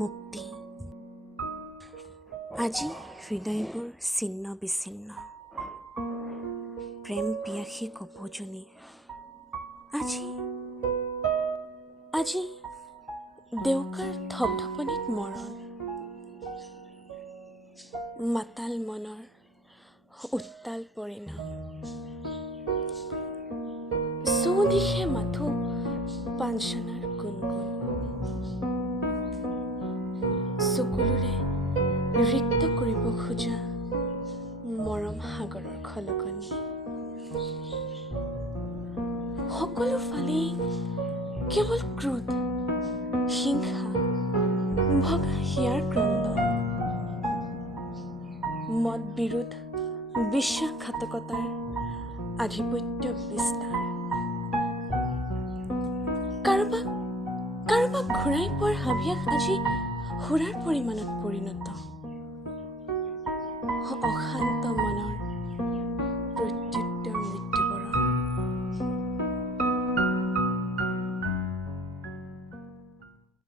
মুক্তি। আজি হৃদয়বোৰ ছিন্ন বিচ্ছিন্ন, প্ৰেম পিয়াসী কপজনী। আজি দেউকাৰ ধপধপনিত মৰণ, মাতাল মনৰ উত্তাল পৰিণাম। চৌদিশে মাথো পাঞ্চনাৰ গুণগুণ, চকুলোৰে ৰিক্ত কৰিব খোজা মৰম সাগৰৰ খলকনি। সকলো ফালেই কেৱল ক্ৰোধ, হিংসা, ভগা হিয়াৰ ক্ৰন্দন। মত বিৰোধ, বিশ্বাসঘাতকতাৰ আধিপত্য বিস্তাৰ। কাৰোবাক ঘূৰাই পোৱাৰ হাবিয়াস আজি সুৰাৰ পৰিমাণত পৰিণত। অশান্ত